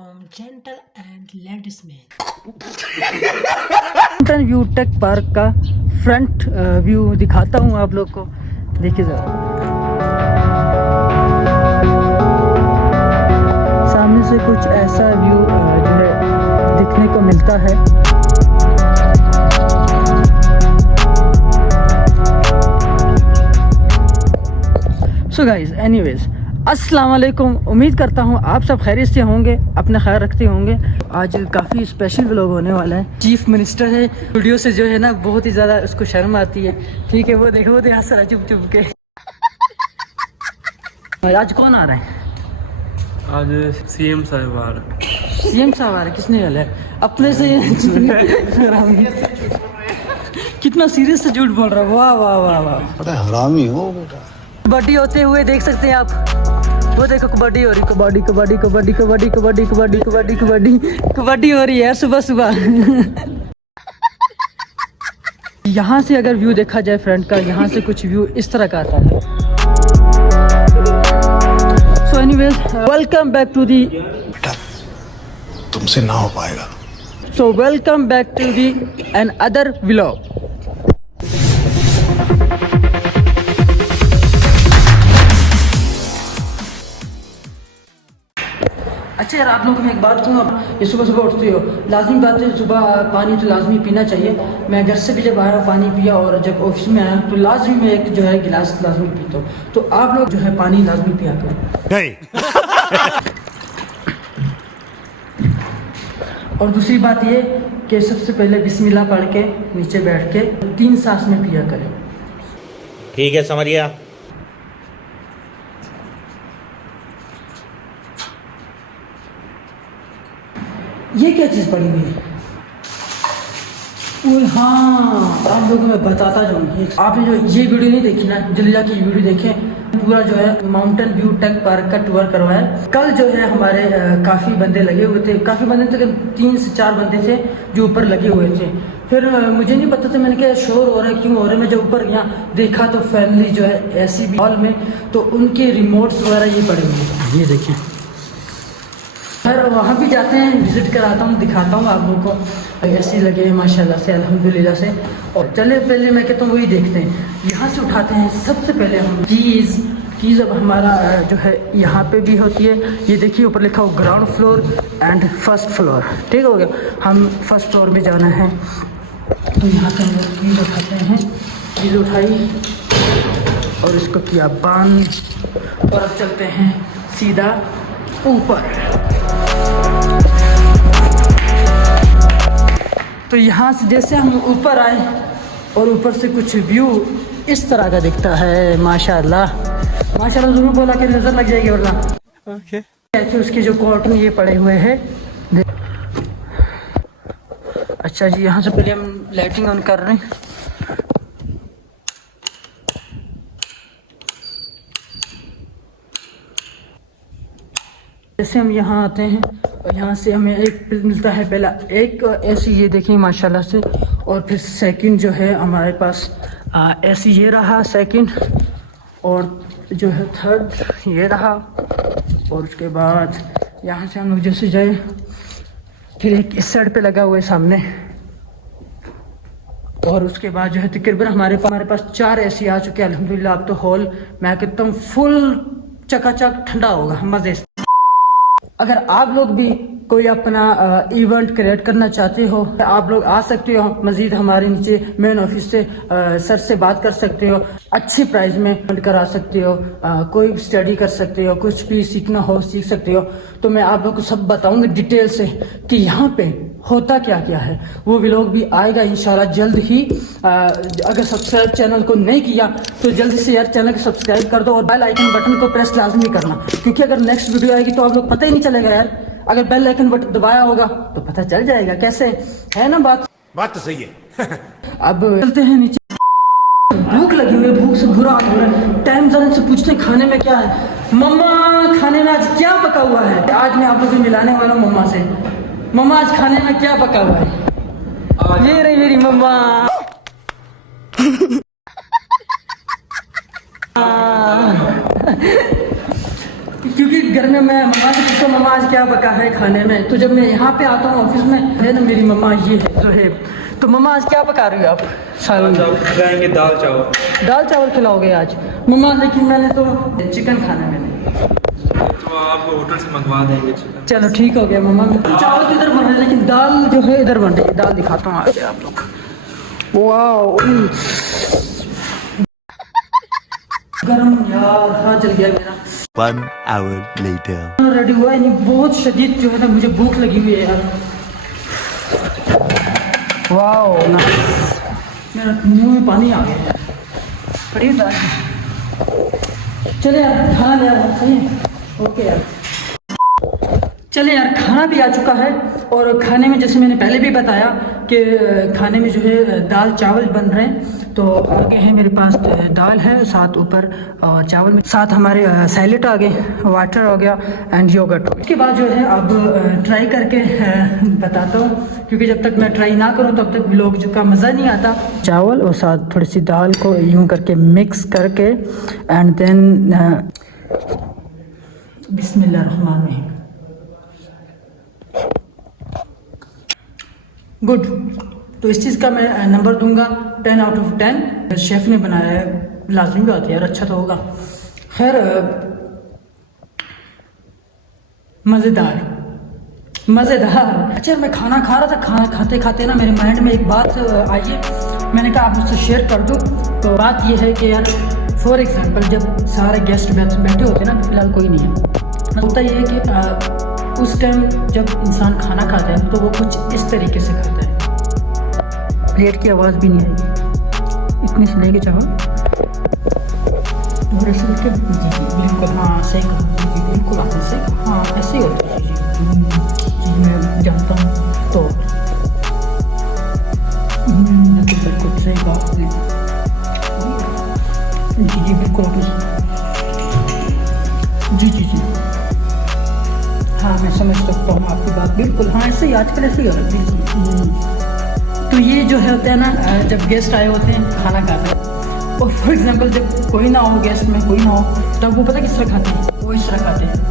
from gentle and ladies man. View tech park का front view दिखाता हूँ आप लोग को, देखिए ज़रा। सामने से कुछ ऐसा व्यू जो है दिखने को मिलता है। सो गाइज एनीवेज अस्सलाम वालेकुम, उम्मीद करता हूँ आप सब खैरियत से होंगे, अपना ख्याल रखते होंगे। आज काफ़ी स्पेशल व्लॉग होने वाला है। चीफ मिनिस्टर है, वीडियो से जो है ना बहुत ही ज़्यादा उसको शर्म आती है। ठीक है, वो देखो वो हंस रहा चुप चुप के। आज कौन आ रहा है? आज सीएम साहब आ रहे हैं। सीएम साहब आ रहे, किसने वाला है? अपने से कितना सीरियस से झूठ बोल रहा है। वाह वाह वाह वाह, बड़ा हरामी हो बेटा। कबड्डी होते हुए देख सकते हैं आप। वो देखो कबड्डी हो रही, कबड्डी कबड्डी कबड्डी कबड्डी कबड्डी कबड्डी कबड्डी कबड्डी कबड्डी हो रही है सुबह सुबह। यहाँ से अगर व्यू देखा जाए फ्रंट का, यहाँ से कुछ व्यू इस तरह का आता है। So anyways welcome back to the, बेटा तुमसे ना हो पाएगा। So welcome back to the another vlog. अच्छा यार, आप लोगों को मैं एक बात कहूँ, ये सुबह सुबह उठते हो, लाजमी बात है सुबह पानी तो लाजमी पीना चाहिए। मैं घर से भी जब आया पानी पिया, और जब ऑफिस में आया तो लाजमी मैं एक जो है गिलास लाजमी पीता हूँ। तो आप लोग जो है पानी लाजमी पिया करो। और दूसरी बात ये कि सबसे पहले बिस्मिल्लाह पढ़ के नीचे बैठ के 3 सांस में पिया करें। ठीक है, समझ गया। ये क्या चीज़ पड़ी हुई है? ओए हाँ, आप लोगों को मैं बताता जाऊँ। आपने जो ये वीडियो नहीं देखी ना, जल्दी जाके ये वीडियो देखें। पूरा जो है माउंटेन व्यू टेक पार्क का टूर करवाया। कल जो है हमारे काफ़ी बंदे लगे हुए थे, काफ़ी बंदे तक 3 से 4 बंदे थे जो ऊपर लगे हुए थे। फिर मुझे नहीं पता था, मैंने कहा शोर हो रहा है, क्यों हो रहा है। मैं जब ऊपर गया देखा तो फैमिली जो है ऐसी भी हॉल में, तो उनके रिमोट्स वगैरह ये पड़े हुए थे, ये देखिए। फिर वहाँ भी जाते हैं, विज़िट कराता हूँ, दिखाता हूँ आप लोगों को। ऐसे लगे हैं माशाल्लाह से, अल्हम्दुलिल्लाह से। और चले पहले मैं कहता हूँ वही देखते हैं। यहाँ से उठाते हैं सबसे पहले हम कीज़ अब हमारा जो है यहाँ पे भी होती है। ये देखिए ऊपर लिखा हो ground floor and first floor. ठीक हो गया, हम फर्स्ट फ्लोर में जाना है। तो यहाँ से हम लोग कीज़ उठाते हैं। कीज़ उठाई और इसको किया बंद, और अब चलते हैं सीधा ऊपर। तो यहाँ से जैसे हम ऊपर आए, और ऊपर से कुछ व्यू इस तरह का दिखता है। माशाल्लाह माशाल्लाह ज़रूर बोला कि नज़र लग जाएगी वरना। ओके, ऐसे उसके जो कॉटन ये पड़े हुए हैं। अच्छा जी, यहाँ से पहले हम लाइटिंग ऑन कर रहे हैं। जैसे हम यहाँ आते हैं और यहाँ से हमें एक मिलता है, पहला एक ऐसी ये देखिए माशाल्लाह से, और फिर सेकंड जो है हमारे पास ऐसी ये रहा सेकंड, और जो है थर्ड ये रहा। और उसके बाद यहाँ से हम लोग जैसे जाए, फिर एक इस साइड पे लगा हुआ है सामने। और उसके बाद जो है तकरीबन हमारे पास 4 ऐसी आ चुके हैं अल्हम्दुलिल्लाह। अब तो हॉल मैं कहता हूँ फुल चकाचक ठंडा होगा, मज़े से। अगर आप लोग भी कोई अपना इवेंट क्रिएट करना चाहते हो, आप लोग आ सकते हो मजीद हमारे नीचे मेन ऑफिस से सर से बात कर सकते हो। अच्छी प्राइस में इवेंट करा सकते हो, कोई स्टडी कर सकते हो, कुछ भी सीखना हो सीख सकते हो। तो मैं आप लोग को सब बताऊंगा डिटेल से कि यहाँ पे होता क्या क्या है। वो व्लॉग भी आएगा इंशाल्लाह जल्द ही। अगर सब्सक्राइब चैनल को नहीं किया तो जल्दी से यार चैनल को सब्सक्राइब कर दो, और बेल आइकन बटन को प्रेस लाजमी करना, क्योंकि अगर नेक्स्ट वीडियो आएगी तो आप लोग पता ही नहीं चलेगा यार। अगर बेल आइकन बटन दबाया होगा तो पता चल जाएगा, कैसे है ना बात तो सही है। अब चलते हैं नीचे। भूख लगी हुई है, भूख से बुरा हाल हो रहा है। टाइम ज़रा से पूछते हैं खाने में क्या है। मम्मा खाने में आज क्या पका हुआ है? आज मैं आप लोग को मिलाने वाला हूँ मम्मा से। मम्मा आज खाने में क्या पका हुआ है? ये रही मेरी मम्मा। क्योंकि घर में मैं मम्मा से पूछा मम्मा आज क्या पका है खाने में, तो जब मैं यहाँ पे आता हूँ ऑफिस में है ना मेरी मम्मा ये है जोहेब। तो मम्मा आज क्या पका रही हो आप? आज आप खिलाएंगे दाल चावल। दाल चावल खिलाओगे आज मम्मा? लेकिन मैंने तो चिकन खाना है मैंने। तो आपको होटल से मंगवा देंगे चिकन। चलो ठीक हो गया मम्मा। चावल तो इधर बन रहे हैं लेकिन दाल जो है इधर बन रही है। दाल दिखाता हूँ आगे आप लोग। वाओ गरम यार, हाँ जल गया मेरा। 1 hour later. रेडी हुआ है नहीं, बहुत शदीद जो है ना मुझे भूख लगी हुई है यार। वाओ नाइस, मेरा मुंह में पानी आ गया यार। बड़ी दाल। चले यार खाना ले आओ, सही है ओके यार। चले यार खाना भी आ चुका है और खाने में जैसे मैंने पहले भी बताया कि खाने में जो है दाल चावल बन रहे हैं। तो आगे है मेरे पास दाल है, साथ ऊपर चावल में, साथ हमारे सैलेड आ गए, वाटर हो गया एंड योगर्ट हो गया। इसके बाद जो है अब ट्राई करके बताता हूँ, क्योंकि जब तक मैं ट्राई ना करूँ तब तक व्लॉग का मज़ा नहीं आता। चावल और साथ थोड़ी सी दाल को यूँ करके मिक्स करके एंड देन बिस्मिल्लाहिर्रहमानिर्रहीम। गुड। तो इस चीज़ का मैं नंबर दूंगा 10 आउट ऑफ 10। शेफ़ ने बनाया है, लाजमी बात है यार, अच्छा तो होगा। खैर मज़ेदार मज़ेदार। अच्छा मैं खाना खा रहा था, खाना खाते खाते ना मेरे माइंड में एक बात आई है, मैंने कहा आप मुझसे शेयर कर दूँ। तो बात यह है कि यार फॉर एग्ज़ाम्पल जब सारे गेस्ट बैठे होते हैं ना, फिलहाल कोई नहीं है, होता ये है कि उस टाइम जब इंसान खाना खाता है तो वो कुछ इस तरीके से खाता है, प्लेट की आवाज़ भी नहीं आएगी, इतनी सी लेके चाहो और ऐसे करके बिल्कुल, हाँ सही कहा, बिल्कुल आपने सही कहा, हाँ ऐसे ही होता है जी, मैं जानता हूँ। तो बिल्कुल सही कहा जी, बिल्कुल आपने, जी हाँ मैं समझ सकता हूँ आपकी बात, बिल्कुल हाँ ऐसे ही आजकल ऐसे ही हो रहा है। तो ये जो है होता है ना, जब गेस्ट आए होते हैं खाना खाते हैं, और फॉर एग्जांपल जब कोई ना हो, गेस्ट में कोई ना हो, तब वो पता किस तरह खाते हैं, वो इस तरह खाते हैं।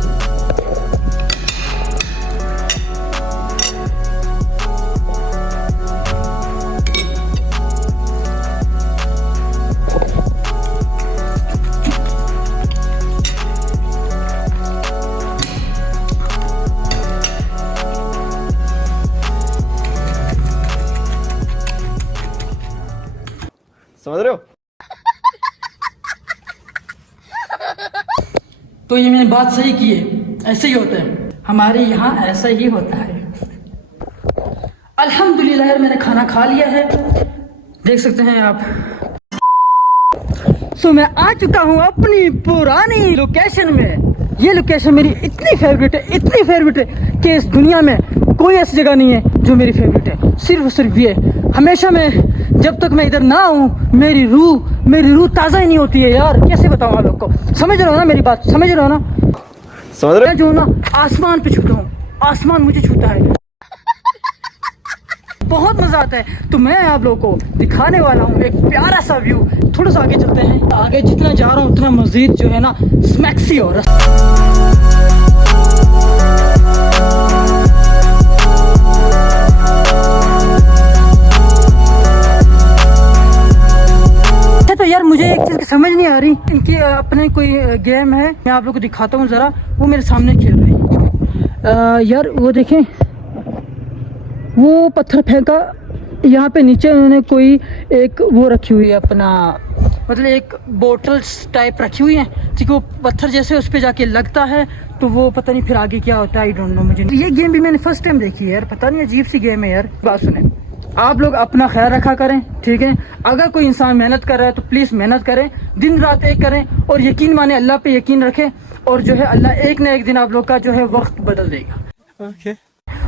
समझ रहे हो? तो ये मैंने बात सही की है, ऐसे ही होता है हमारे यहाँ, ऐसा ही होता है। अल्हम्दुलिल्लाह यार मैंने खाना खा लिया है, देख सकते हैं आप। सो मैं आ चुका हूँ अपनी पुरानी लोकेशन में। ये लोकेशन मेरी इतनी फेवरेट है, इतनी फेवरेट है कि इस दुनिया में कोई ऐसी जगह नहीं है जो मेरी फेवरेट है, सिर्फ ये। हमेशा मैं जब तक मैं इधर ना आऊँ मेरी रूह ताज़ा ही नहीं होती है यार, कैसे बताऊँ आप लोग को। समझ रहे हो ना मेरी बात, समझ रहे हो ना? समझ रहे हो? मैं जो ना आसमान पे छूता हूँ, आसमान मुझे छूता है, बहुत मज़ा आता है। तो मैं आप लोगों को दिखाने वाला हूँ एक प्यारा सा व्यू। थोड़ा सा आगे चलते हैं, आगे जितना जा रहा हूँ उतना मज़ीद जो है ना स्मैक्सी हो रहा है। तो यार मुझे एक चीज़ की समझ नहीं आ रही, इनके अपने कोई गेम है, मैं आप लोग को दिखाता हूँ ज़रा। वो मेरे सामने खेल रही है यार, वो देखें, वो पत्थर फेंका, यहाँ पे नीचे उन्होंने कोई एक वो रखी हुई है अपना, मतलब एक बोटल्स टाइप रखी हुई है, ठीक है। वो पत्थर जैसे उस पर जाके लगता है तो वो पता नहीं फिर आगे क्या होता है, आई डोंट नो। मुझे ये गेम भी मैंने फर्स्ट टाइम देखी है यार, पता नहीं अजीब सी गेम है यार। बात सुने, आप लोग अपना ख्याल रखा करें, ठीक है। अगर कोई इंसान मेहनत कर रहा है तो प्लीज़ मेहनत करें, दिन रात एक करें, और यकीन माने, अल्लाह पे यकीन रखें, और जो है अल्लाह एक ना एक दिन आप लोग का जो है वक्त बदल देगा। ओके।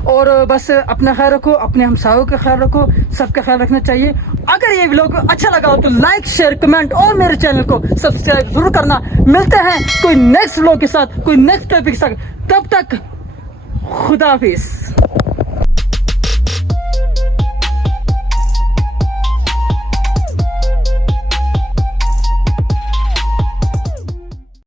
और बस अपना ख्याल रखो, अपने हमसायों का ख्याल रखो, सबका ख्याल रखना चाहिए। अगर ये व्लॉग अच्छा लगा हो तो लाइक, शेयर, कमेंट और मेरे चैनल को सब्सक्राइब जरूर करना। मिलते हैं कोई नेक्स्ट व्लॉग के साथ, कोई नेक्स्ट टॉपिक के साथ, तब तक खुदा हाफिज।